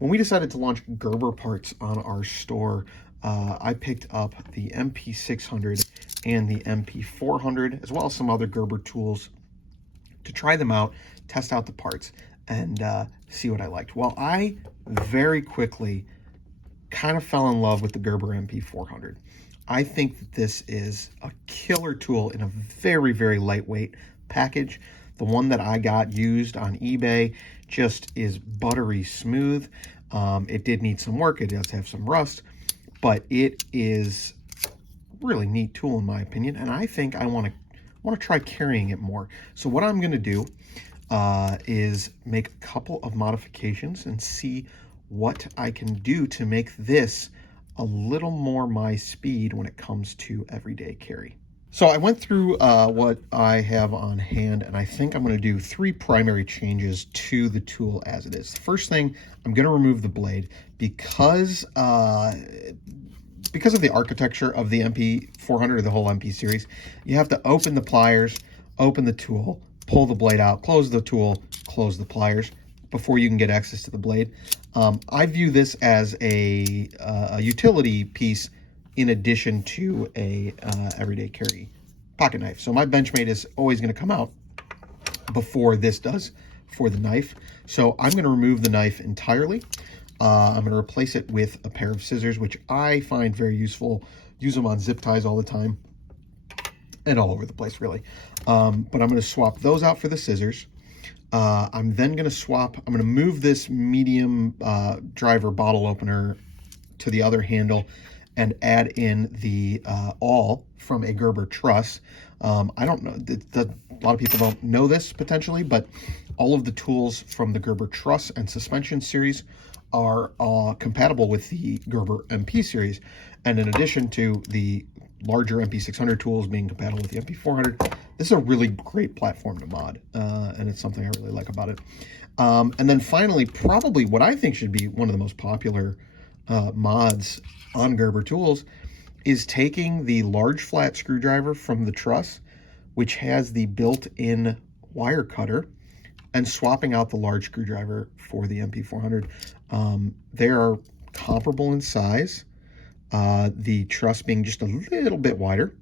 When we decided to launch Gerber parts on our store, I picked up the MP600 and the MP400, as well as some other Gerber tools to try them out, test out the parts, and see what I liked. Well, I very quickly kind of fell in love with the Gerber MP400. I think that this is a killer tool in a very, very lightweight package. The one that I got used on eBay just is buttery smooth. It did need some work. It does have some rust, but it is a really neat tool in my opinion, and I think I want to try carrying it more. So what I'm going to do is make a couple of modifications and see what I can do to make this a little more my speed when it comes to everyday carry. So I went through what I have on hand, and I think I'm going to do 3 primary changes to the tool as it is. The first thing, I'm going to remove the blade because of the architecture of the MP400 or the whole MP series. You have to open the pliers, open the tool, pull the blade out, close the tool, close the pliers before you can get access to the blade. I view this as a utility piece in addition to a everyday carry pocket knife. So my Benchmade is always going to come out before this does for the knife. So I'm going to remove the knife entirely. I'm going to replace it with a pair of scissors, which I find very useful. Use them on zip ties all the time and all over the place, really. But I'm going to swap those out for the scissors. I'm then going to move this medium driver bottle opener to the other handle and add in the awl from a Gerber Truss. I don't know, a lot of people don't know this potentially, but all of the tools from the Gerber Truss and suspension series are compatible with the Gerber MP series. And in addition to the larger MP600 tools being compatible with the MP400, this is a really great platform to mod, and it's something I really like about it. And then finally, probably what I think should be one of the most popular mods on Gerber tools is taking the large flat screwdriver from the Truss, which has the built-in wire cutter, and swapping out the large screwdriver for the MP400. They are comparable in size, the Truss being just a little bit wider,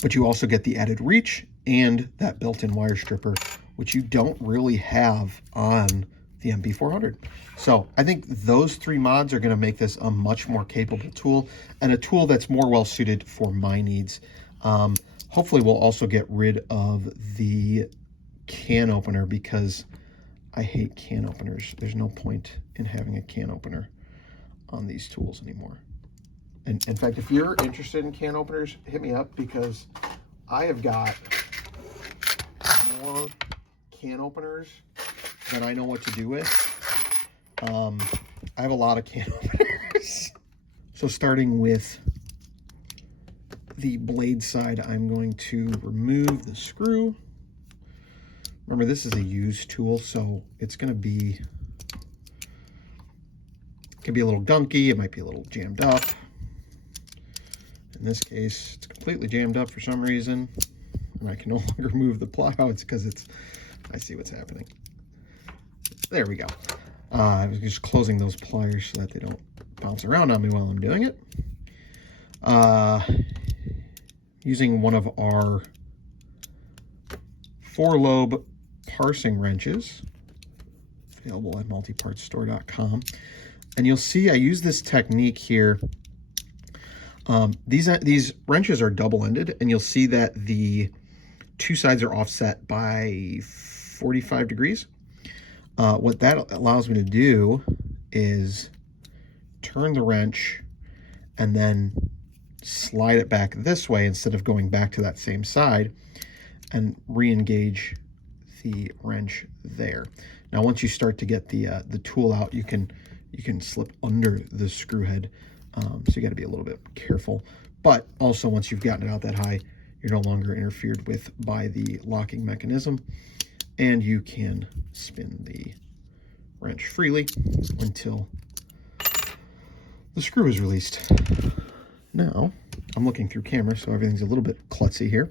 but you also get the added reach and that built-in wire stripper, which you don't really have on the MP400. So I think those 3 mods are going to make this a much more capable tool, and a tool that's more well suited for my needs. Hopefully we'll also get rid of the can opener, because I hate can openers. There's no point in having a can opener on these tools anymore. And in fact, if you're interested in can openers, hit me up, because I have got more can openers than I know what to do with. I have a lot of can openers. So starting with the blade side, I'm going to remove the screw. Remember, this is a used tool, so it's going to be, it can be a little gunky, it might be a little jammed up. In this case, it's completely jammed up for some reason, and I can no longer move the plow. It's because I see what's happening. There we go. I was just closing those pliers so that they don't bounce around on me while I'm doing it. Using one of our 4-lobe parsing wrenches, available at multipartsstore.com. And you'll see I use this technique here. These wrenches are double-ended, and you'll see that the 2 sides are offset by 45 degrees. What that allows me to do is turn the wrench and then slide it back this way instead of going back to that same side, and re-engage the wrench there. Now, once you start to get the tool out, you can slip under the screw head, so you got to be a little bit careful. But also, once you've gotten it out that high, you're no longer interfered with by the locking mechanism, and you can spin the wrench freely until the screw is released. Now, I'm looking through camera, so everything's a little bit klutzy here.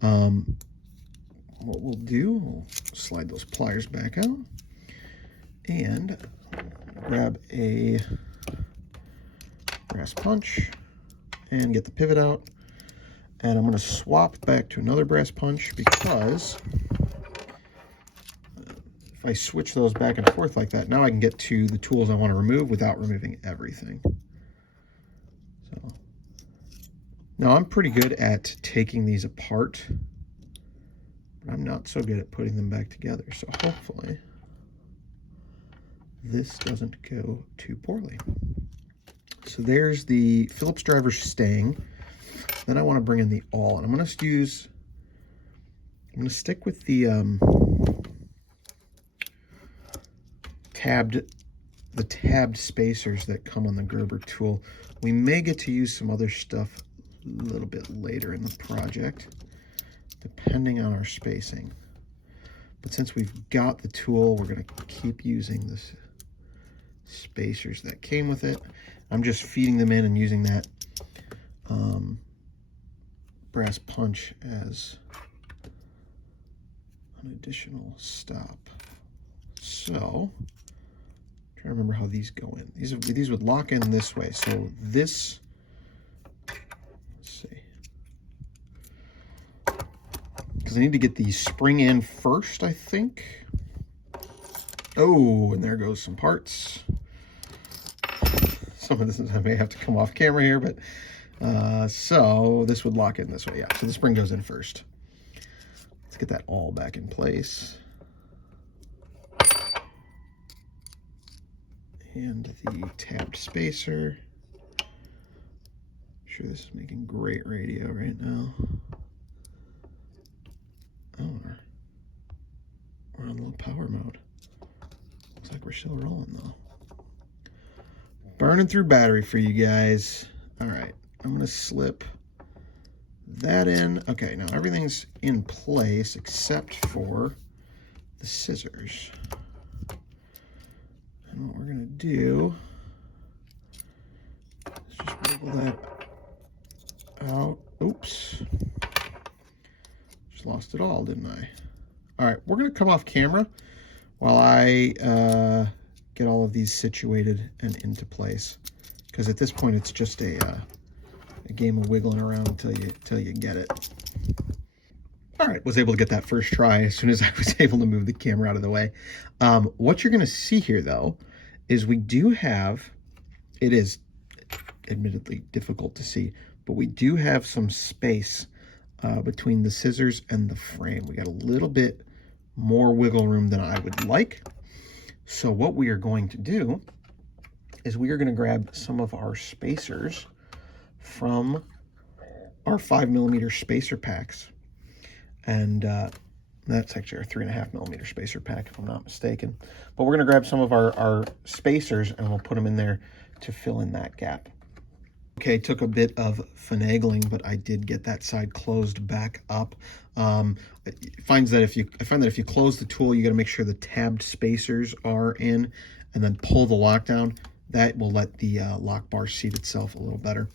What we'll do, we'll slide those pliers back out, and grab a brass punch and get the pivot out. And I'm going to swap back to another brass punch because if I switch those back and forth like that, now I can get to the tools I want to remove without removing everything. So now I'm pretty good at taking these apart, but I'm not so good at putting them back together. So hopefully this doesn't go too poorly. So there's the Phillips driver staying. Then I want to bring in the awl, and I'm going to stick with the tabbed spacers that come on the Gerber tool. We may get to use some other stuff a little bit later in the project, depending on our spacing. But since we've got the tool, we're going to keep using this spacers that came with it. I'm just feeding them in and using that brass punch as an additional stop. So, trying to remember how these go in. These would lock in this way. So this, let's see, because I need to get the spring in first, I think. Oh, and there goes some parts. Some of this I may have to come off camera here, but so this would lock in this way. Yeah, so the spring goes in first. Let's get that all back in place. And the tabbed spacer. I'm sure this is making great radio right now. Oh, we're on low power mode. Looks like we're still rolling though. Burning through battery for you guys. All right, I'm gonna slip that in. Okay, now everything's in place except for the scissors. And what we're gonna do is just wiggle that out. Oops. Just lost it all, didn't I? All right, we're gonna come off camera while I get all of these situated and into place. Because at this point, it's just a game of wiggling around until you get it. All right, was able to get that first try as soon as I was able to move the camera out of the way. What you're going to see here, though, is we do have, it is admittedly difficult to see, but we do have some space between the scissors and the frame. We got a little bit more wiggle room than I would like. So what we are going to do is we are going to grab some of our spacers from our 5mm spacer packs. And that's actually our 3.5mm spacer pack, if I'm not mistaken. But we're going to grab some of our spacers and we'll put them in there to fill in that gap. Okay, took a bit of finagling, but I did get that side closed back up. I find that if you close the tool, you got to make sure the tabbed spacers are in, and then pull the lock down. That will let the lock bar seat itself a little better.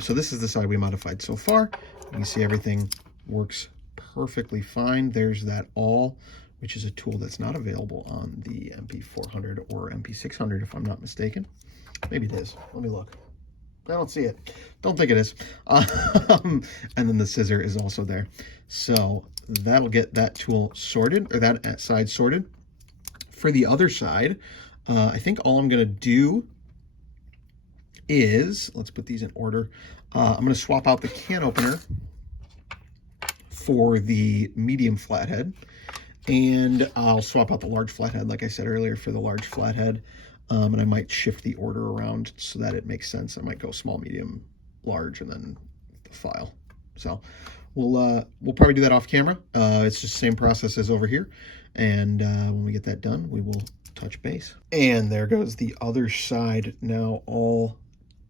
So this is the side we modified so far. You can see everything works perfectly fine. There's that awl, which is a tool that's not available on the MP400 or MP600, if I'm not mistaken. Maybe it is. Let me look. I don't see it. Don't think it is. And then the scissor is also there. So that'll get that tool sorted, or that side sorted. For the other side, I think all I'm going to do is, let's put these in order. I'm going to swap out the can opener for the medium flathead, and I'll swap out the large flathead, like I said earlier, for the large flathead. And I might shift the order around so that it makes sense. I might go small, medium, large, and then the file. So we'll probably do that off camera. It's just the same process as over here. And when we get that done, we will touch base. And there goes the other side now all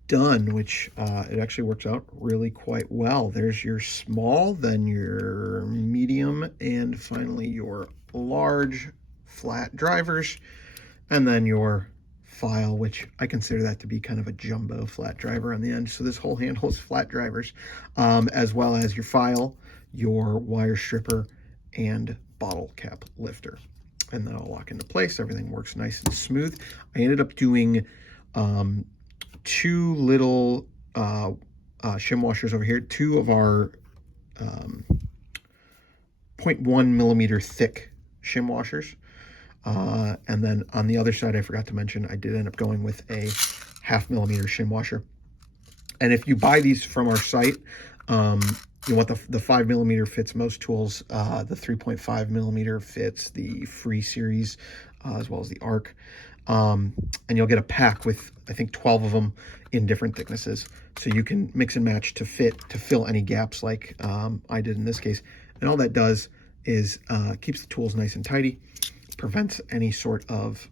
done, which it actually works out really quite well. There's your small, then your medium, and finally your large flat drivers, and then your file, which I consider that to be kind of a jumbo flat driver on the end. So this whole handle is flat drivers, as well as your file, your wire stripper, and bottle cap lifter. and that'll lock into place. Everything works nice and smooth. I ended up doing 2 little shim washers over here, 2 of our 0.1 millimeter thick shim washers. And then on the other side, I forgot to mention, I did end up going with a 0.5 millimeter shim washer. And if you buy these from our site, you want the 5 millimeter fits most tools, the 3.5 millimeter fits the free series, as well as the arc. And you'll get a pack with, I think, 12 of them in different thicknesses. So you can mix and match to fill any gaps like I did in this case. And all that does is keeps the tools nice and tidy, prevents any sort of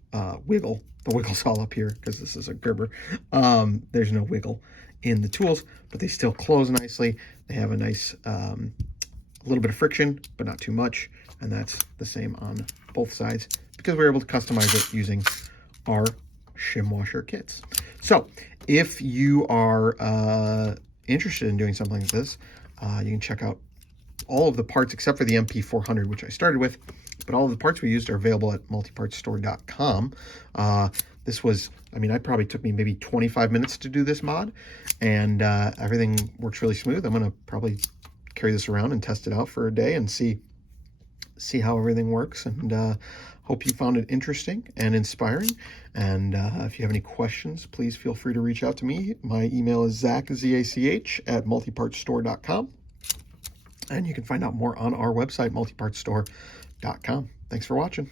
wiggle. The wiggle's all up here because this is a Gerber. There's no wiggle in the tools, but they still close nicely. They have a nice, a little bit of friction, but not too much. And that's the same on both sides because we're able to customize it using our shim washer kits. So if you are interested in doing something like this, you can check out all of the parts except for the MP400, which I started with, but all of the parts we used are available at multipartsstore.com. This was, I mean, it probably took me maybe 25 minutes to do this mod, and everything works really smooth. I'm going to probably carry this around and test it out for a day and see how everything works, and hope you found it interesting and inspiring. And if you have any questions, please feel free to reach out to me. My email is Zach, Z-A-C-H, at multipartsstore.com. And you can find out more on our website, multipartsstore.com. Thanks for watching.